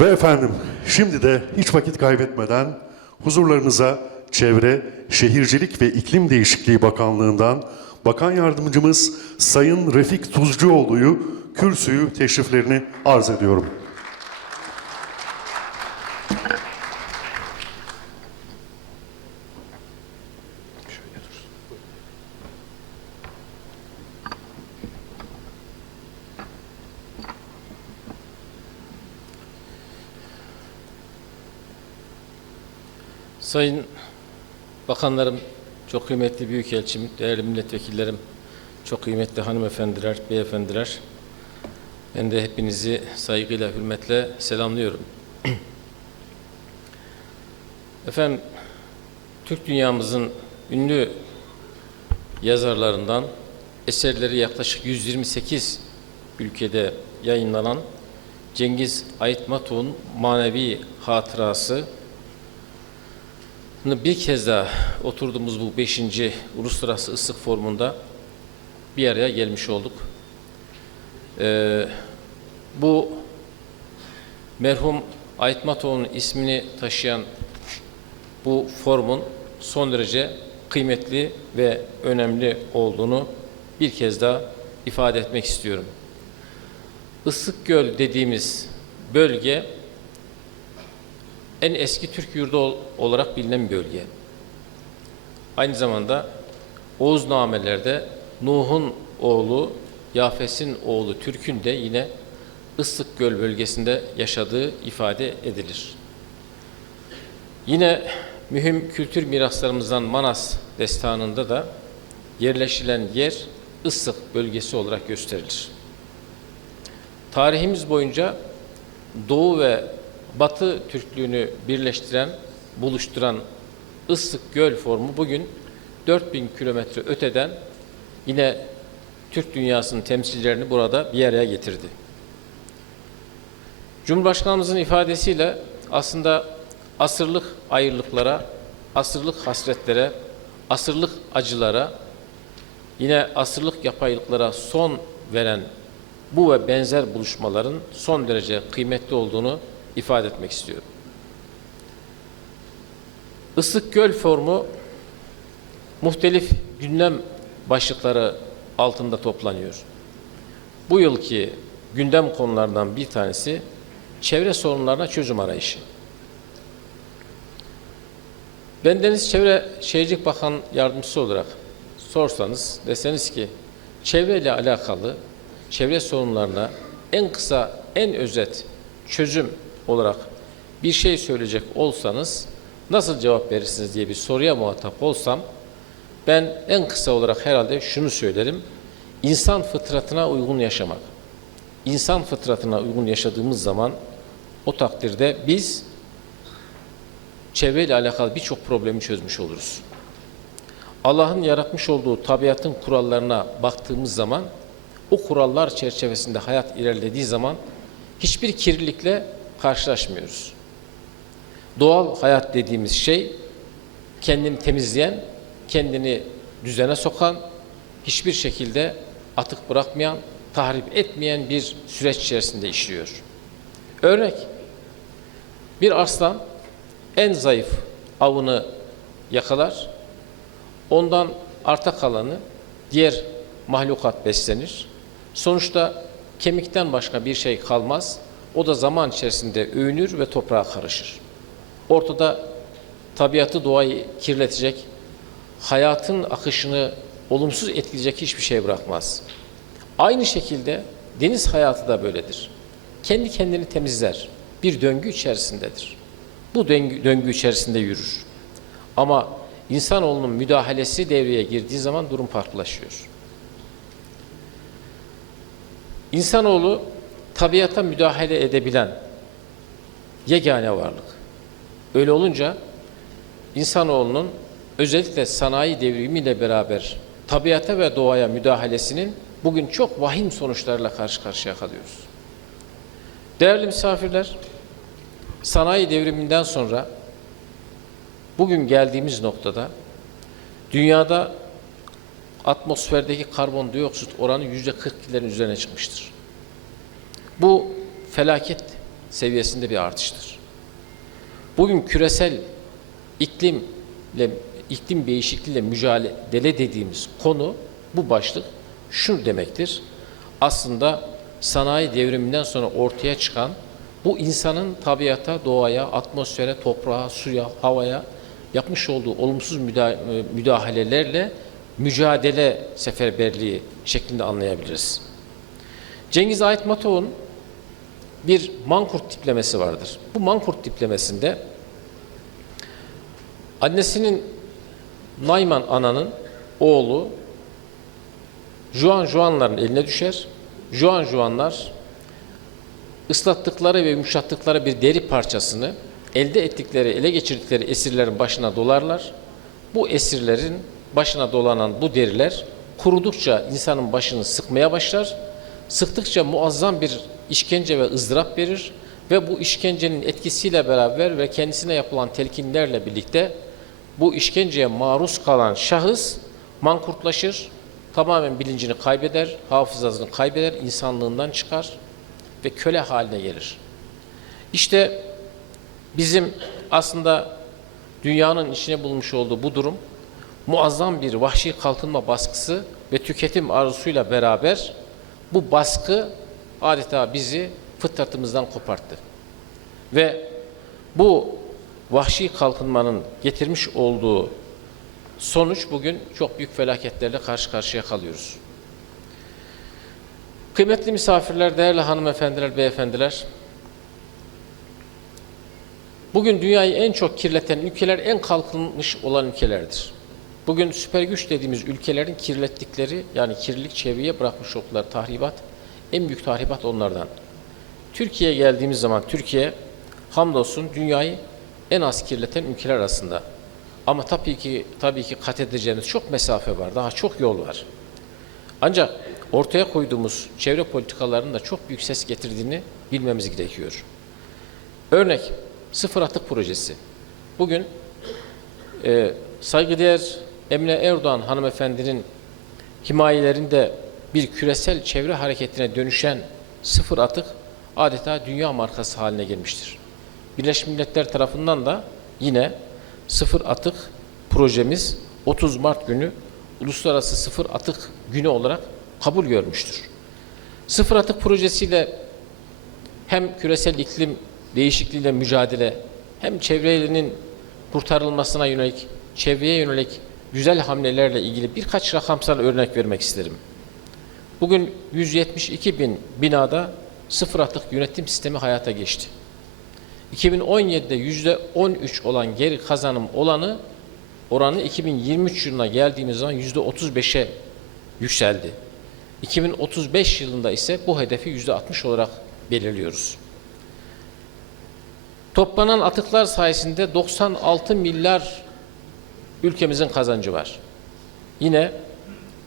Ve efendim şimdi de hiç vakit kaybetmeden huzurlarınıza Çevre, Şehircilik ve İklim Değişikliği Bakanlığı'ndan Bakan Yardımcımız Sayın Refik Tuzcuoğlu'yu kürsüyü teşriflerini arz ediyorum. Sayın bakanlarım, çok kıymetli büyükelçim, değerli milletvekillerim, çok kıymetli hanımefendiler, beyefendiler. Ben de hepinizi saygıyla, hürmetle selamlıyorum. Efendim, Türk dünyamızın ünlü yazarlarından eserleri yaklaşık 128 ülkede yayınlanan Cengiz Aytmatov'un manevi hatırası bir kez daha oturduğumuz bu 5. Uluslararası Islık Forumu'nda bir araya gelmiş olduk. Ee, bu merhum Aytmatov'un ismini taşıyan bu forumun son derece kıymetli ve önemli olduğunu bir kez daha ifade etmek istiyorum. Isık Göl dediğimiz bölge en eski Türk yurdu ol- olarak bilinen bölge. Aynı zamanda Oğuz namelerde Nuh'un oğlu Yafes'in oğlu Türk'ün de yine Islık Göl bölgesinde yaşadığı ifade edilir. Yine mühim kültür miraslarımızdan Manas destanında da yerleşilen yer Islık bölgesi olarak gösterilir. Tarihimiz boyunca Doğu ve Batı Türklüğünü birleştiren, buluşturan Islık Göl formu bugün 4000 kilometre öteden yine Türk dünyasının temsilcilerini burada bir araya getirdi. Cumhurbaşkanımızın ifadesiyle aslında asırlık ayrılıklara, asırlık hasretlere, asırlık acılara, yine asırlık yapaylıklara son veren bu ve benzer buluşmaların son derece kıymetli olduğunu ifade etmek istiyorum. Isık Göl formu muhtelif gündem başlıkları altında toplanıyor. Bu yılki gündem konulardan bir tanesi çevre sorunlarına çözüm arayışı. Bendeniz Çevre Şehircilik Bakan Yardımcısı olarak sorsanız deseniz ki çevreyle alakalı çevre sorunlarına en kısa, en özet çözüm olarak bir şey söyleyecek olsanız nasıl cevap verirsiniz diye bir soruya muhatap olsam ben en kısa olarak herhalde şunu söylerim. İnsan fıtratına uygun yaşamak. İnsan fıtratına uygun yaşadığımız zaman o takdirde biz çevreyle alakalı birçok problemi çözmüş oluruz. Allah'ın yaratmış olduğu tabiatın kurallarına baktığımız zaman o kurallar çerçevesinde hayat ilerlediği zaman hiçbir kirlilikle karşılaşmıyoruz. Doğal hayat dediğimiz şey kendini temizleyen, kendini düzene sokan, hiçbir şekilde atık bırakmayan, tahrip etmeyen bir süreç içerisinde işliyor. Örnek, bir aslan en zayıf avını yakalar, ondan arta kalanı diğer mahlukat beslenir. Sonuçta kemikten başka bir şey kalmaz. O da zaman içerisinde övünür ve toprağa karışır. Ortada tabiatı doğayı kirletecek, hayatın akışını olumsuz etkileyecek hiçbir şey bırakmaz. Aynı şekilde deniz hayatı da böyledir. Kendi kendini temizler. Bir döngü içerisindedir. Bu döngü, döngü içerisinde yürür. Ama insanoğlunun müdahalesi devreye girdiği zaman durum farklılaşıyor. İnsanoğlu tabiata müdahale edebilen yegane varlık. Öyle olunca insanoğlunun özellikle sanayi devrimiyle beraber tabiata ve doğaya müdahalesinin bugün çok vahim sonuçlarla karşı karşıya kalıyoruz. Değerli misafirler, sanayi devriminden sonra bugün geldiğimiz noktada dünyada atmosferdeki karbondioksit oranı yüzde 42'lerin üzerine çıkmıştır. Bu felaket seviyesinde bir artıştır. Bugün küresel iklimle iklim değişikliğiyle mücadele dediğimiz konu bu başlık şu demektir. Aslında sanayi devriminden sonra ortaya çıkan bu insanın tabiata, doğaya, atmosfere, toprağa, suya, havaya yapmış olduğu olumsuz müda- müdahalelerle mücadele seferberliği şeklinde anlayabiliriz. Cengiz Aytmatov'un bir mankurt tiplemesi vardır. Bu mankurt tiplemesinde annesinin Nayman ananın oğlu Juan Juanların eline düşer. Juan Juanlar ıslattıkları ve yumuşattıkları bir deri parçasını elde ettikleri, ele geçirdikleri esirlerin başına dolarlar. Bu esirlerin başına dolanan bu deriler kurudukça insanın başını sıkmaya başlar. Sıktıkça muazzam bir işkence ve ızdırap verir ve bu işkencenin etkisiyle beraber ve kendisine yapılan telkinlerle birlikte bu işkenceye maruz kalan şahıs mankurtlaşır, tamamen bilincini kaybeder, hafızasını kaybeder, insanlığından çıkar ve köle haline gelir. İşte bizim aslında dünyanın içine bulmuş olduğu bu durum muazzam bir vahşi kalkınma baskısı ve tüketim arzusuyla beraber bu baskı adeta bizi fıtratımızdan koparttı. Ve bu vahşi kalkınmanın getirmiş olduğu sonuç bugün çok büyük felaketlerle karşı karşıya kalıyoruz. Kıymetli misafirler, değerli hanımefendiler, beyefendiler, bugün dünyayı en çok kirleten ülkeler en kalkınmış olan ülkelerdir. Bugün süper güç dediğimiz ülkelerin kirlettikleri yani kirlilik çevreye bırakmış oldukları tahribat, en büyük tahribat onlardan. Türkiye'ye geldiğimiz zaman Türkiye hamdolsun dünyayı en az kirleten ülkeler arasında. Ama tabii ki tabii ki kat edeceğimiz çok mesafe var, daha çok yol var. Ancak ortaya koyduğumuz çevre politikalarının da çok büyük ses getirdiğini bilmemiz gerekiyor. Örnek sıfır atık projesi. Bugün e, saygıdeğer Emine Erdoğan hanımefendinin himayelerinde bir küresel çevre hareketine dönüşen sıfır atık adeta dünya markası haline gelmiştir. Birleşmiş Milletler tarafından da yine sıfır atık projemiz 30 Mart günü Uluslararası Sıfır Atık Günü olarak kabul görmüştür. Sıfır atık projesiyle hem küresel iklim değişikliğiyle mücadele hem çevrenin kurtarılmasına yönelik, çevreye yönelik güzel hamlelerle ilgili birkaç rakamsal örnek vermek isterim. Bugün 172 bin binada sıfır atık yönetim sistemi hayata geçti. 2017'de yüzde 13 olan geri kazanım olanı oranı 2023 yılına geldiğimiz zaman yüzde 35'e yükseldi. 2035 yılında ise bu hedefi yüzde 60 olarak belirliyoruz. Toplanan atıklar sayesinde 96 milyar ülkemizin kazancı var. Yine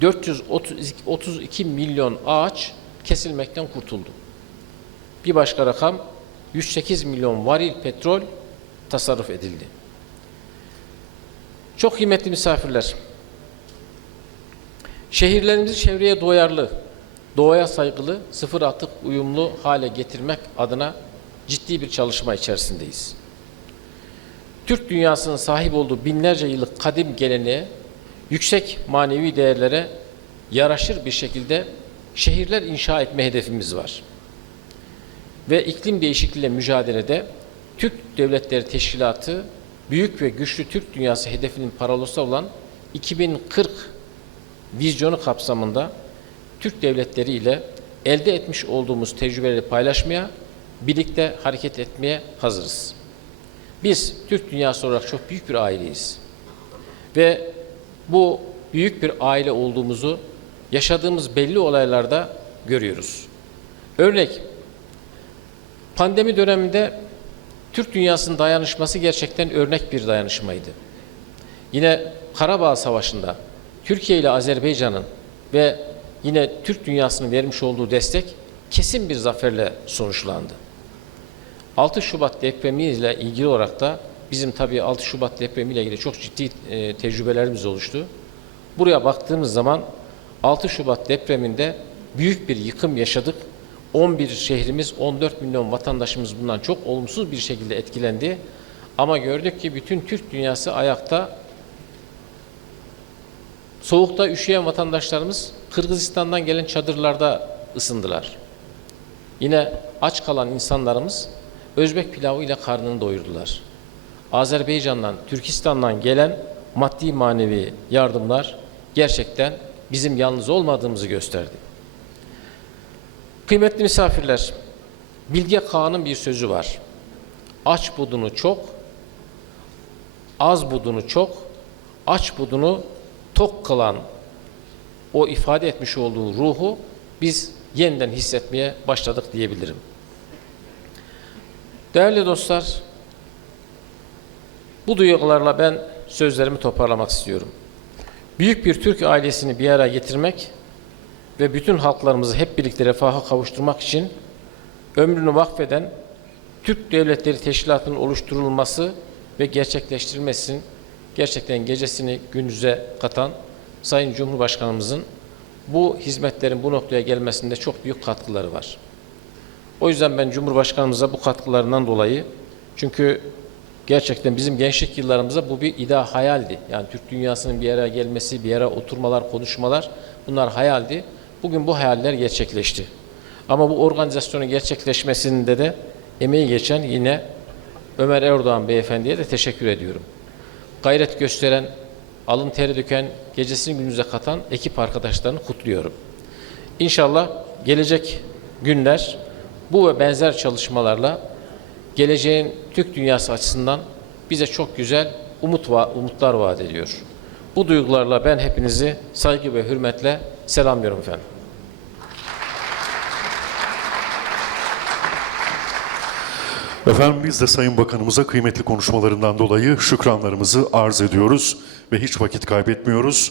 432 milyon ağaç kesilmekten kurtuldu. Bir başka rakam 108 milyon varil petrol tasarruf edildi. Çok kıymetli misafirler. Şehirlerimizi çevreye doyarlı, doğaya saygılı, sıfır atık uyumlu hale getirmek adına ciddi bir çalışma içerisindeyiz. Türk dünyasının sahip olduğu binlerce yıllık kadim geleneğe, yüksek manevi değerlere yaraşır bir şekilde şehirler inşa etme hedefimiz var. Ve iklim değişikliğiyle mücadelede Türk Devletleri Teşkilatı büyük ve güçlü Türk dünyası hedefinin paralosu olan 2040 vizyonu kapsamında Türk devletleri ile elde etmiş olduğumuz tecrübeleri paylaşmaya, birlikte hareket etmeye hazırız. Biz Türk dünyası olarak çok büyük bir aileyiz. Ve bu büyük bir aile olduğumuzu yaşadığımız belli olaylarda görüyoruz. Örnek, pandemi döneminde Türk dünyasının dayanışması gerçekten örnek bir dayanışmaydı. Yine Karabağ Savaşı'nda Türkiye ile Azerbaycan'ın ve yine Türk dünyasının vermiş olduğu destek kesin bir zaferle sonuçlandı. 6 Şubat depremiyle ilgili olarak da bizim tabii 6 Şubat depremiyle ilgili çok ciddi e, tecrübelerimiz oluştu. Buraya baktığımız zaman 6 Şubat depreminde büyük bir yıkım yaşadık. 11 şehrimiz, 14 milyon vatandaşımız bundan çok olumsuz bir şekilde etkilendi. Ama gördük ki bütün Türk dünyası ayakta. Soğukta üşüyen vatandaşlarımız Kırgızistan'dan gelen çadırlarda ısındılar. Yine aç kalan insanlarımız Özbek pilavı ile karnını doyurdular. Azerbaycan'dan, Türkistan'dan gelen maddi manevi yardımlar gerçekten bizim yalnız olmadığımızı gösterdi. Kıymetli misafirler, Bilge Kağan'ın bir sözü var. Aç budunu çok, az budunu çok, aç budunu tok kılan o ifade etmiş olduğu ruhu biz yeniden hissetmeye başladık diyebilirim. Değerli dostlar, bu duygularla ben sözlerimi toparlamak istiyorum. Büyük bir Türk ailesini bir araya getirmek ve bütün halklarımızı hep birlikte refaha kavuşturmak için ömrünü vakfeden Türk Devletleri Teşkilatı'nın oluşturulması ve gerçekleştirilmesinin gerçekten gecesini gündüze katan Sayın Cumhurbaşkanımızın bu hizmetlerin bu noktaya gelmesinde çok büyük katkıları var. O yüzden ben Cumhurbaşkanımıza bu katkılarından dolayı çünkü gerçekten bizim gençlik yıllarımızda bu bir ideal hayaldi. Yani Türk dünyasının bir araya gelmesi, bir araya oturmalar, konuşmalar bunlar hayaldi. Bugün bu hayaller gerçekleşti. Ama bu organizasyonun gerçekleşmesinde de emeği geçen yine Ömer Erdoğan beyefendiye de teşekkür ediyorum. Gayret gösteren, alın teri döken, gecesini gündüze katan ekip arkadaşlarını kutluyorum. İnşallah gelecek günler bu ve benzer çalışmalarla geleceğin Türk dünyası açısından bize çok güzel umut va- umutlar vaat ediyor. Bu duygularla ben hepinizi saygı ve hürmetle selamlıyorum efendim. Efendim biz de Sayın Bakanımıza kıymetli konuşmalarından dolayı şükranlarımızı arz ediyoruz ve hiç vakit kaybetmiyoruz.